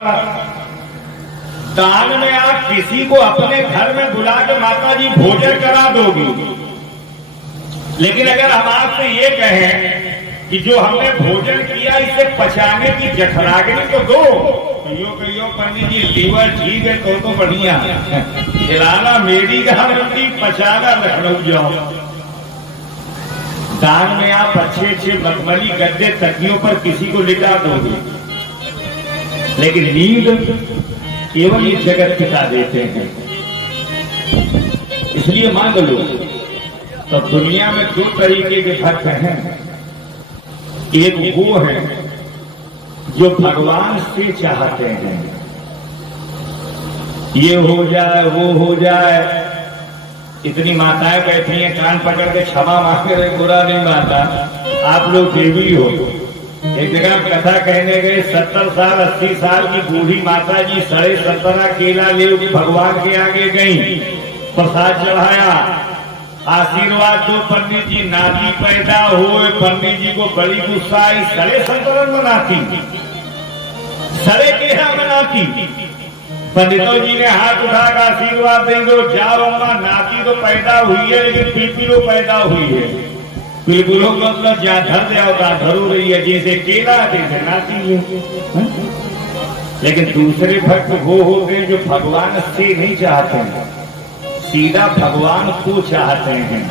दान में आप किसी को अपने घर में बुला के माता जी भोजन करा दोगी, लेकिन अगर हम आपसे ये कहें कि जो हमने भोजन किया इसे पचाने की जठराग्नि तो दो, कहियो पंडित जी लीवर ठीक है तो बढ़िया, खिलाना मेरी गारंटी, पचाना लखनऊ जाओ। दान में आप अच्छे अच्छे मखमली गद्दे तकियों पर किसी को लिटा दोगे, लेकिन नींद केवल ये जगत पिता देते हैं। इसलिए मान लो तो दुनिया में दो तरीके के भक्त हैं। एक वो है जो भगवान से चाहते हैं ये हो जाए वो हो जाए। इतनी माताएं बैठी हैं कान पकड़ के क्षमा मांग रहे, बुरा नहीं माता, आप लोग देवी हो। एक जगह कथा कहने गए, 70 साल 80 साल की बूढ़ी माता जी 17.5 केला ले भगवान के आगे गई, प्रसाद चढ़ाया, आशीर्वाद दो पंडित जी, नाती पैदा हुए। पंडित जी को बड़ी गुस्सा आई, 17.5 मनाती, 17.5 मनाती। पंडितों जी ने हाथ उठाकर आशीर्वाद दे दो, जाओ अम्मा, नाती तो पैदा हुई है लेकिन पीपीलो पैदा हुई है। बिल्कुलों को मतलब जहाँ धर जाओ धरू रही है, जैसे केला जैसे नाती है। लेकिन दूसरे भक्त वो होते हैं जो भगवान से नहीं चाहते हैं, सीधा भगवान को चाहते हैं।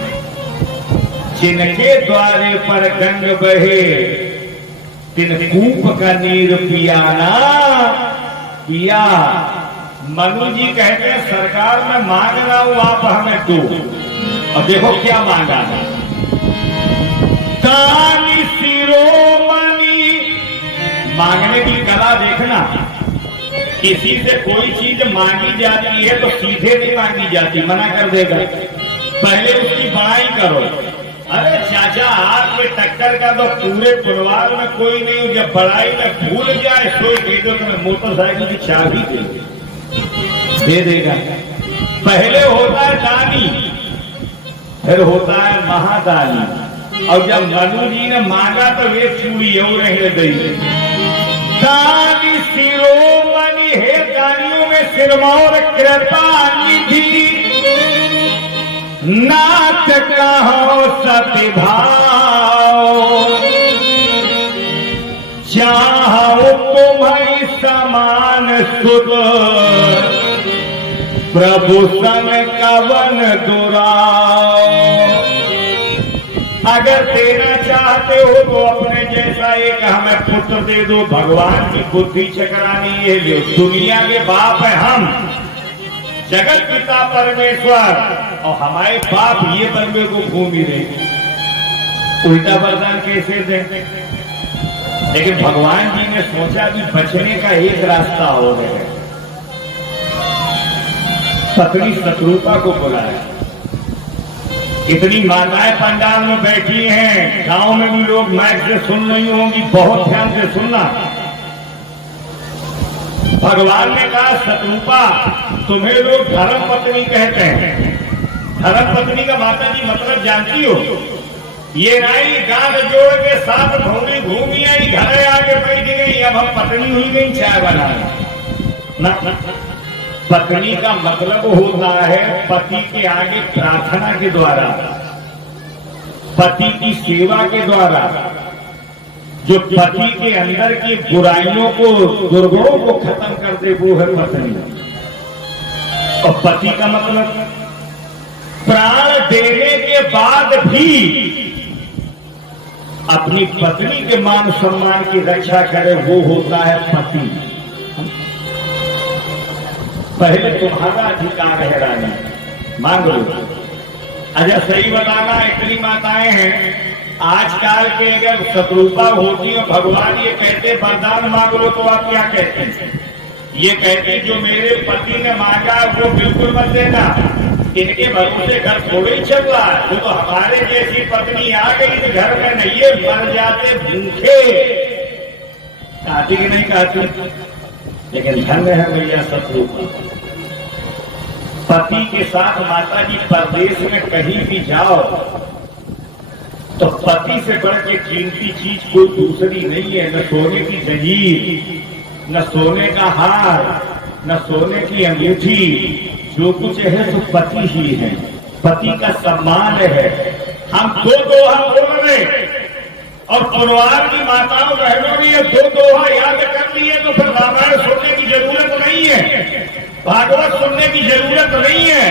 जिनके द्वारे पर गंग बहे तिन कूप का नीर पियाना पिया। मनु जी कहते हैं सरकार में मांग रहा हूं आप हमें दो। अब देखो क्या मांगा है, दानी शिरोमणि। मांगने की कला देखना, किसी से कोई चीज मांगी जाती है तो सीधे नहीं मांगी जाती, मना कर देगा, पहले उसकी बड़ाई करो। अरे चाचा हाथ में टक्कर का तो पूरे परिवार में कोई नहीं, जब बड़ाई में भूल जाए तो दे दो, तुम्हें मोटरसाइकिल की चाबी दे देगा। पहले होता है दानी, फिर होता है महादानी। और जब मनु जी ने मांगा तो वे चूड़ी और नहीं गई। दानी शिरोमणि, हे दानियों में सिरमौर कृपा निधि, नाथ कहो सतिभाव, चाहो तुम्हें समान सुध, प्रभु सन कवन दुराव। अगर देना चाहते हो तो अपने जैसा एक हमें पुत्र दे दो, भगवान की बुद्धि चकरानी है। जो दुनिया के बाप है हम, जगत पिता परमेश्वर, और हमारे बाप ये बनने को भूमि रहे, उल्टा वरदान कैसे दें। लेकिन भगवान जी ने सोचा कि बचने का एक रास्ता हो गया, पत्नी शत्रुपा को बुलाया। इतनी माताएं पंडाल में बैठी हैं, गांव में भी लोग माइक से सुन रही होंगी, बहुत ध्यान से सुनना। भगवान ने कहा शत्रुपा, तुम्हें लोग धर्म पत्नी कहते हैं। धर्म पत्नी का माता जी मतलब जानती हो? ये नाई गांठ जोड़ के साथ घूमी आई, घर आके बैठ गई, अब हम पत्नी हुई गई चाय बनाने ना। पत्नी का मतलब होता है पति के आगे प्रार्थना के द्वारा, पति की सेवा के द्वारा, जो पति के अंदर की बुराइयों को, दुर्गुणों को खत्म कर दे, वो है पत्नी। और पति का मतलब प्राण देने के बाद भी अपनी पत्नी के मान सम्मान की रक्षा करे, वो होता है पति। पहले तुम्हारा अधिकार है रानी, मांग लो। अच्छा सही बताना, इतनी माताएं हैं आजकल के, अगर शत्रुपा होती है भगवान ये कहते वरदान मांग लो तो आप क्या कहते हैं? ये कहते जो मेरे पति ने मांगा वो बिल्कुल मत देना, इनके भरोसे घर थोड़े ही चल रहा है। वो तो हमारे जैसी पत्नी आ गई तो घर में नहीं है, मर जाते भूखे। कहती कि नहीं कहती, लेकिन धन्य है भैया शत्रुपा। पति के साथ माता जी परदेश में कहीं भी जाओ तो पति से बढ़ के कीमती चीज कोई दूसरी नहीं है, न सोने की जंजीर, न सोने का हार, न सोने की अंगूठी, जो कुछ है तो पति ही है, पति का सम्मान है। हम दो दोहा बोल रहे और परिवार की माताओं बहनों ने ये दो दोहा याद कर लिए तो फिर रामायण सुनने की जरूरत नहीं है, भागवत सुनने की जरूरत नहीं है।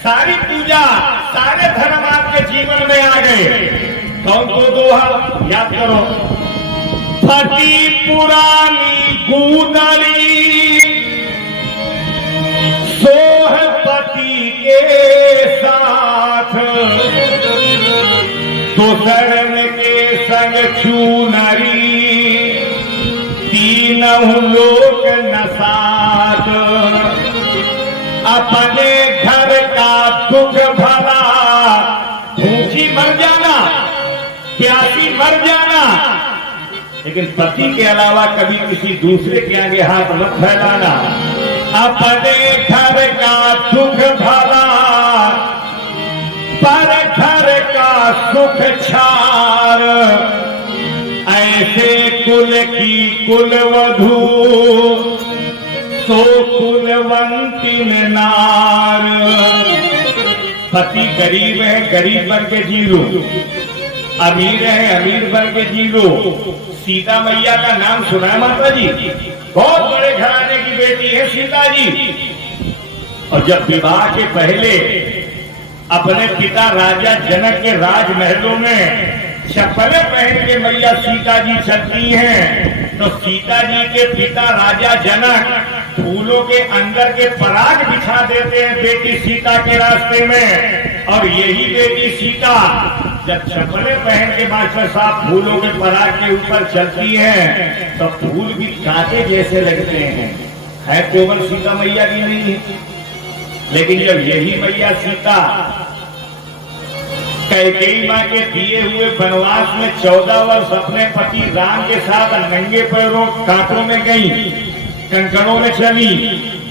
सारी पूजा, सारे धर्म आपके जीवन में आ गए। कौन दो दोहा याद करो? पति पुरानी गुदड़ी, सोह पति के साथ, तो शरण के संग चूनरी, तीनों लोक नसात। अपने घर का दुख भला, भूखी मर जाना, प्यासी मर जाना, लेकिन पति के अलावा कभी किसी दूसरे के आगे हाथ मत फैलाना। अपने घर का दुख भला, पर घर का सुख छार। ऐसे कुल की कुलवधू, सो कुलवंती में नार। पति गरीब है, गरीब बन के जी लो, अमीर है, अमीर बन के जी लो। सीता मैया का नाम सुना है माता जी? बहुत बड़े घराने की बेटी है सीता जी। और जब विवाह के पहले अपने पिता राजा जनक के राजमहलों में चप्पलें पहन के मैया सीता जी चलती हैं, तो सीता जी के पिता राजा जनक फूलों के अंदर के पराग बिछा देते हैं बेटी सीता के रास्ते में। और यही बेटी सीता जब चप्पलें पहन के मास्टर साहब फूलों के पराग के ऊपर चलती हैं, तो फूल भी कांटे जैसे लगते हैं। है केवल सीता मैया की नहीं है, लेकिन जब यही मैया सीता कैकेयी मां के दिए हुए वनवास में 14 वर्ष अपने पति राम के साथ नंगे पैरों कांटों में गई, कंकड़ों में चली,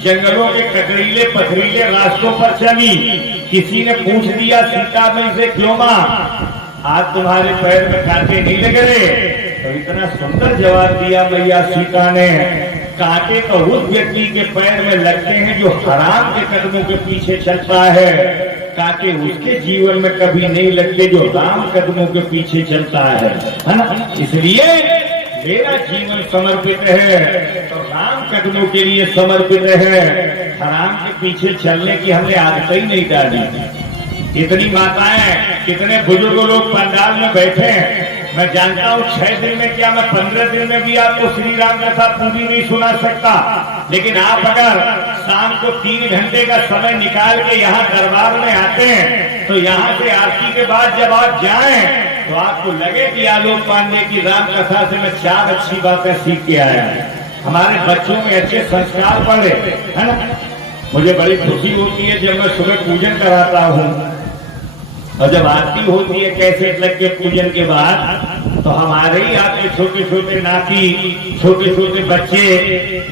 जंगलों के कटरीले पथरीले रास्तों पर चली। किसी ने पूछ दिया सीता में से, क्यों मां आज तुम्हारे पैर में कांटे नहीं लग रहे? तो इतना सुंदर जवाब दिया मैया सीता ने, कांटे तो उस व्यक्ति के पैर में लगते हैं जो हराम के कदमों के पीछे चलता है, कांटे उसके जीवन में कभी नहीं लगते जो राम कदमों के पीछे चलता है ना। इसलिए मेरा जीवन समर्पित है तो राम कदमों के लिए समर्पित है, हराम के पीछे चलने की हमने आदत ही नहीं डाली। इतनी माताएं, कितने बुजुर्ग लोग पंडाल में बैठे हैं, मैं जानता हूँ 6 दिन में क्या मैं 15 दिन में भी आपको श्री राम कथा पूरी नहीं सुना सकता, लेकिन आप अगर शाम को 3 घंटे का समय निकाल के यहाँ दरबार में आते हैं, तो यहाँ से आरती के बाद जब आप जाएं तो आपको लगे कि आलोक पांडे की राम कथा से मैं 4 अच्छी बातें सीख के आया। हमारे बच्चों में अच्छे संस्कार पड़े, है ना। मुझे बड़ी खुशी होती है जब मैं सुबह पूजन कराता हूँ, और जब आरती होती है कैसेट लग के पूजन के बाद, तो हमारे ही आपके छोटे छोटे नाती, छोटे छोटे बच्चे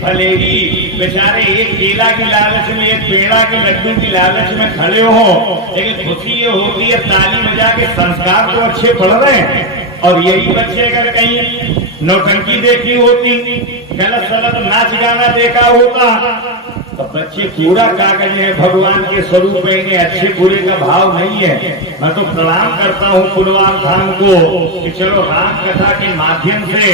भलेगी बेचारे एक केला की लालच में, एक पेड़ा के लड्डू की लालच में खड़े हो, लेकिन खुशी ये होती है ताली बजा के संस्कार तो अच्छे पढ़ रहे हैं। और यही बच्चे अगर कहीं नौटंकी देखी होती, गलत सलत नाच गाना देखा होता, तो बच्चे पूरा कागज है, भगवान के स्वरूप में इन्हें अच्छे बुरे का भाव नहीं है। मैं तो प्रणाम करता हूँ कुलवान धाम को कि चलो राम कथा के माध्यम से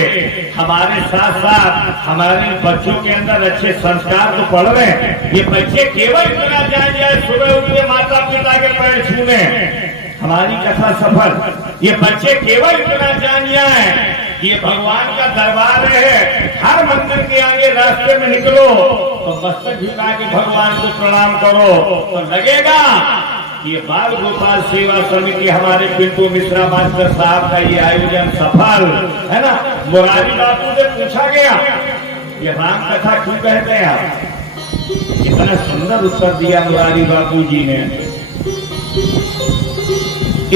हमारे साथ साथ हमारे बच्चों के अंदर अच्छे संस्कार तो पड़ रहे हैं। ये बच्चे केवल इतना जान जाए सुबह उठ के माता पिता के पैर छूने, हमारी कथा सफल। ये बच्चे केवल इतना जान जाए ये भगवान का दरबार है, हर मंदिर के आगे रास्ते में निकलो तो मस्तक झुका के भगवान को प्रणाम करो, तो लगेगा ये बाल गोपाल सेवा समिति हमारे पिंटू मिश्रा मास्टर साहब का ये आयोजन सफल है ना। मुरारी बापू से पूछा गया ये राम कथा क्यों कहते हैं आप, इतना सुंदर उत्तर दिया मुरारी बापू जी ने।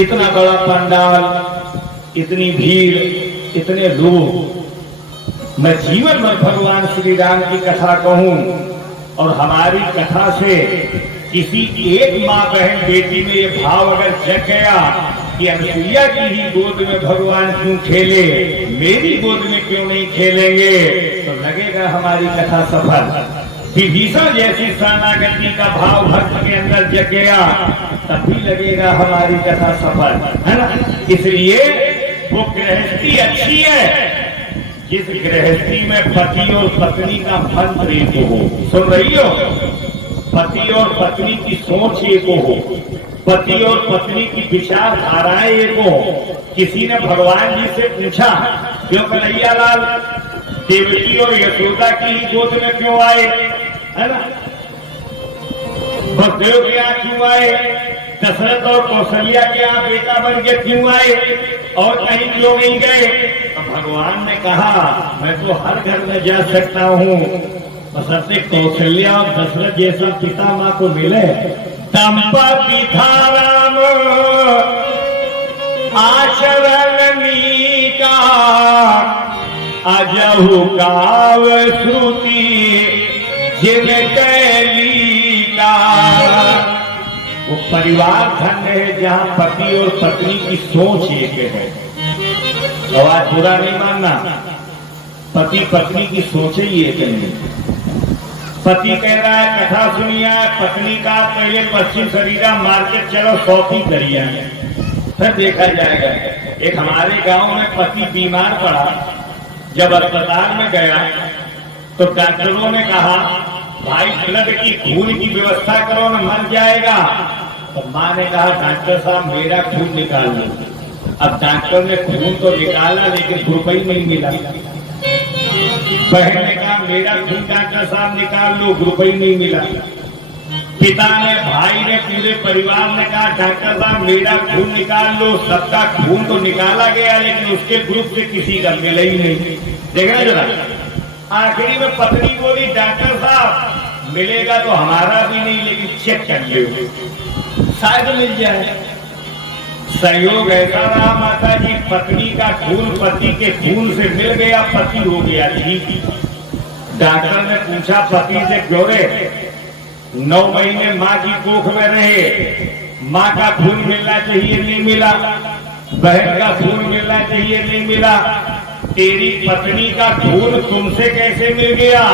इतना बड़ा पंडाल, इतनी भीड़, इतने लोग, मैं जीवन भर भगवान श्री राम की कथा कहूं और हमारी कथा से किसी एक माँ बहन बेटी में ये भाव अगर जग गया कि अनसुईया की ही गोद में भगवान क्यों खेले, मेरी गोद में क्यों नहीं खेलेंगे, तो लगेगा लगेगा हमारी कथा सफल। विभीषण जैसी शरणागति का भाव भक्त के अंदर जग गया तब भी लगेगा हमारी कथा सफल, है ना। इसलिए वो गृहस्थी अच्छी है जिस गृहस्थी में पति और पत्नी का मंत्र एक हो। सुन रही हो? पति और पत्नी की सोच एक हो, पति और पत्नी की विचारधाराएं एक हो। किसी ने भगवान जी से पूछा, क्यों कन्हैया लाल देवकी और यशोदा की ही गोद में क्यों आए, है ना? बसदेव के यहाँ क्यों आए? दशरथ और कौशल्या के यहाँ बेटा बन के क्यों आए और कहीं क्यों नहीं गए? तो भगवान ने कहा, मैं तो हर घर में जा सकता हूँ, बशर्ते कौशल्या और दशरथ जैसा पिता माँ को मिले। दंपति धाराम आचरण नीका अजहु काव श्रुति जिन कैलीका। वो परिवार धन्य है जहाँ पति और पत्नी की सोच एक है। तो आज बुरा नहीं मानना, पति पत्नी की सोच ही एक है। पति कह रहा है कथा सुनिए, पत्नी का पहले पश्चिम शरीरा मार्केट चलो शॉपिंग करिए, फिर देखा जाएगा। एक हमारे गांव में पति बीमार पड़ा, जब अस्पताल में गया तो डॉक्टरों ने कहा भाई ब्लड की खून की व्यवस्था करो न मर जाएगा। तो माँ ने कहा डॉक्टर साहब मेरा खून निकाल लो। अब डॉक्टर ने खून तो निकाला लेकिन रुपये नहीं मिला। बहन ने कहा मेरा खून डॉक्टर साहब निकाल लो, रुपये नहीं मिला। पिता ने, भाई ने, पूरे परिवार ने कहा डॉक्टर साहब मेरा खून निकाल लो। सबका खून तो निकाला गया लेकिन उसके ग्रुप से किसी का मिला ही नहीं। देखना जरा, आखिरी में पत्नी बोली डॉक्टर साहब मिलेगा तो हमारा भी नहीं, लेकिन चेक कर लो शायद मिल जाए। संयोग ऐसा रहा माता जी, पत्नी का खून पति के खून से मिल गया, पति हो गया ठीक। डॉक्टर ने पूछा पति से, क्यों रे 9 महीने माँ की कोख में रहे, माँ का खून मिलना चाहिए नहीं मिला, बहन का खून मिलना चाहिए नहीं मिला, तेरी पत्नी का खून तुमसे कैसे मिल गया?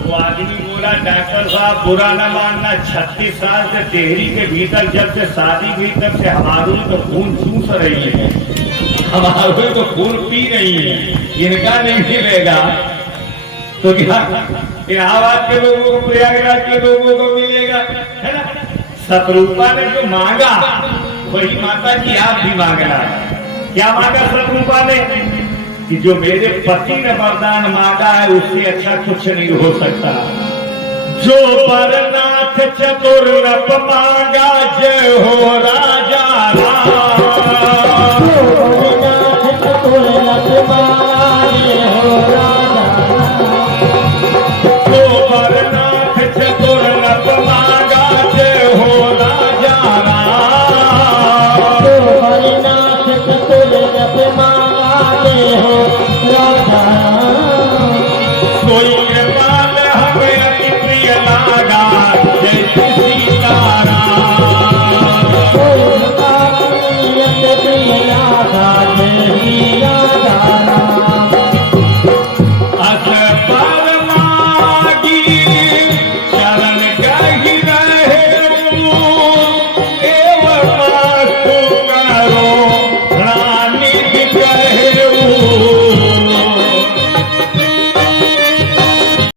वो आदमी बोला डॉक्टर साहब बुरा न मानना, 36 साल से देहरी के भीतर जब से शादी हुई तब से हमारे तो खून चूस रही है, हमारे तो खून पी रही है, इनका नहीं मिलेगा तो क्या इलाहाबाद के लोगों को, प्रयागराज के लोगों को मिलेगा, है ना। सतरूपा ने जो मांगा वही माता जी आप भी मांगना। क्या मांगा सतरूपा ने? कि जो मेरे पति ने वरदान मांगा है उससे अच्छा कुछ नहीं हो सकता। जो परनाथ चतुर नप मांगा जय हो राजा